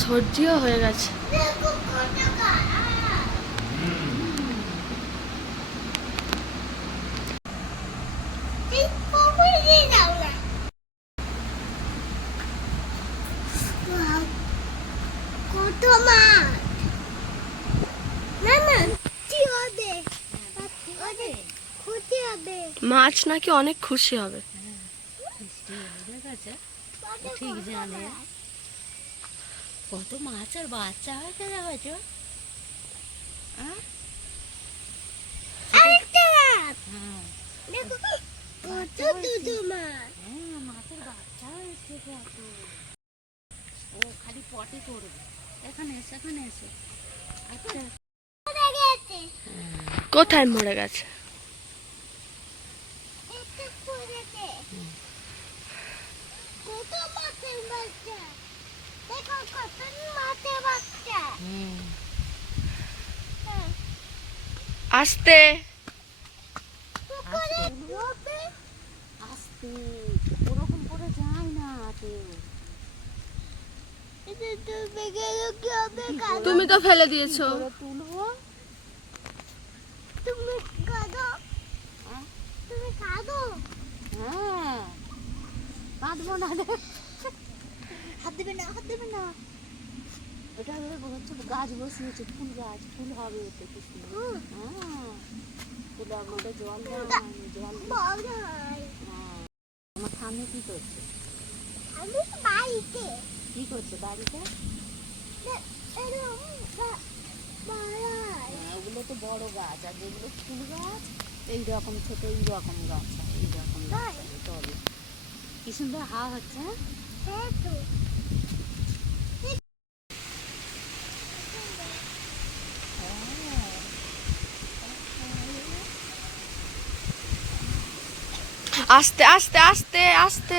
সর্দিও হয়ে গেছে। মাছ নাকি অনেক খুশি হবে। ঠিক জানে কত মাছ আর বাচ্চা হয়েছে দেখো। মাছের বাচ্চা হয়েছে কত। ও খালি পটি করবে। এখানে এসে আচ্ছা কোথায় মরে গেছে? আস্তে আস্তে ওরকম করে যায় না কেউ। তুমি তো ফেলে দিয়েছো। তুলবো তুমি কাঁদো, তুমি কাঁদো। হ্যাঁ কাঁদবো না, হাত দেবে না, হাত দেবে না। এটা হচ্ছে গাছ বসিয়েছে, ফুল গাছ, ফুল হবে ওতে কি সুন্দর। হ্যাঁ ফুল হবে, ওটা জল দেওয়া হয়নি, জল আমার সামনে কি করছে? আমি বাড়িতে কি করছে বাড়িতে? ওগুলো তো বড় গাছ, আর যেগুলো ফুল গাছ এইরকম ছোট এইরকম গাছ, এইরকম গাছ তবে কি সুন্দর হাওয়া হচ্ছে। হ্যাঁ তো আস্তে আস্তে আস্তে আস্তে